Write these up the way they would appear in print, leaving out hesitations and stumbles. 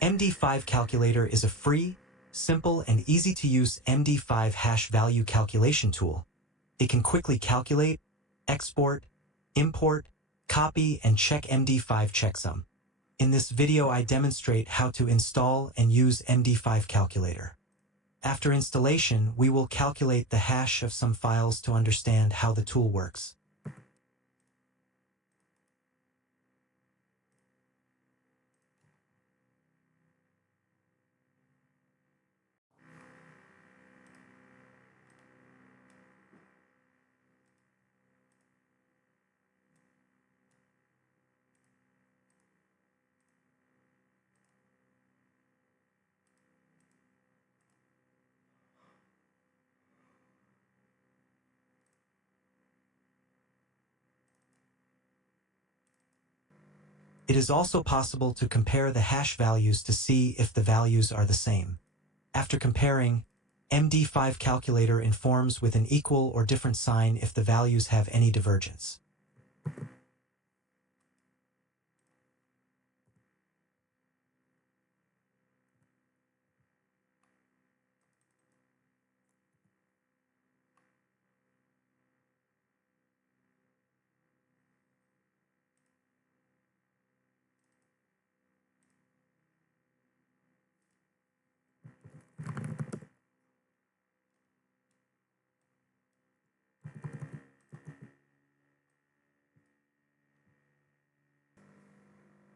MD5 Calculator is a free, simple, and easy-to-use MD5 hash value calculation tool. It can quickly calculate, export, import, copy, and check MD5 checksum. In this video, I demonstrate how to install and use MD5 Calculator. After installation, we will calculate the hash of some files to understand how the tool works. It is also possible to compare the hash values to see if the values are the same. After comparing, MD5 Calculator informs with an equal or different sign if the values have any divergence.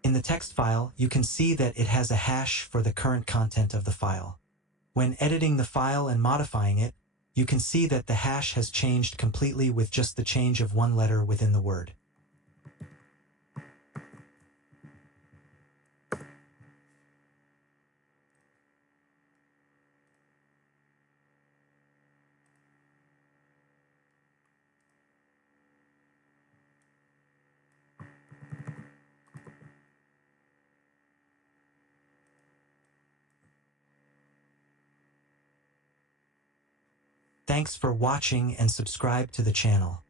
In the text file, you can see that it has a hash for the current content of the file. When editing the file and modifying it, you can see that the hash has changed completely with just the change of one letter within the word. Thanks for watching and subscribe to the channel.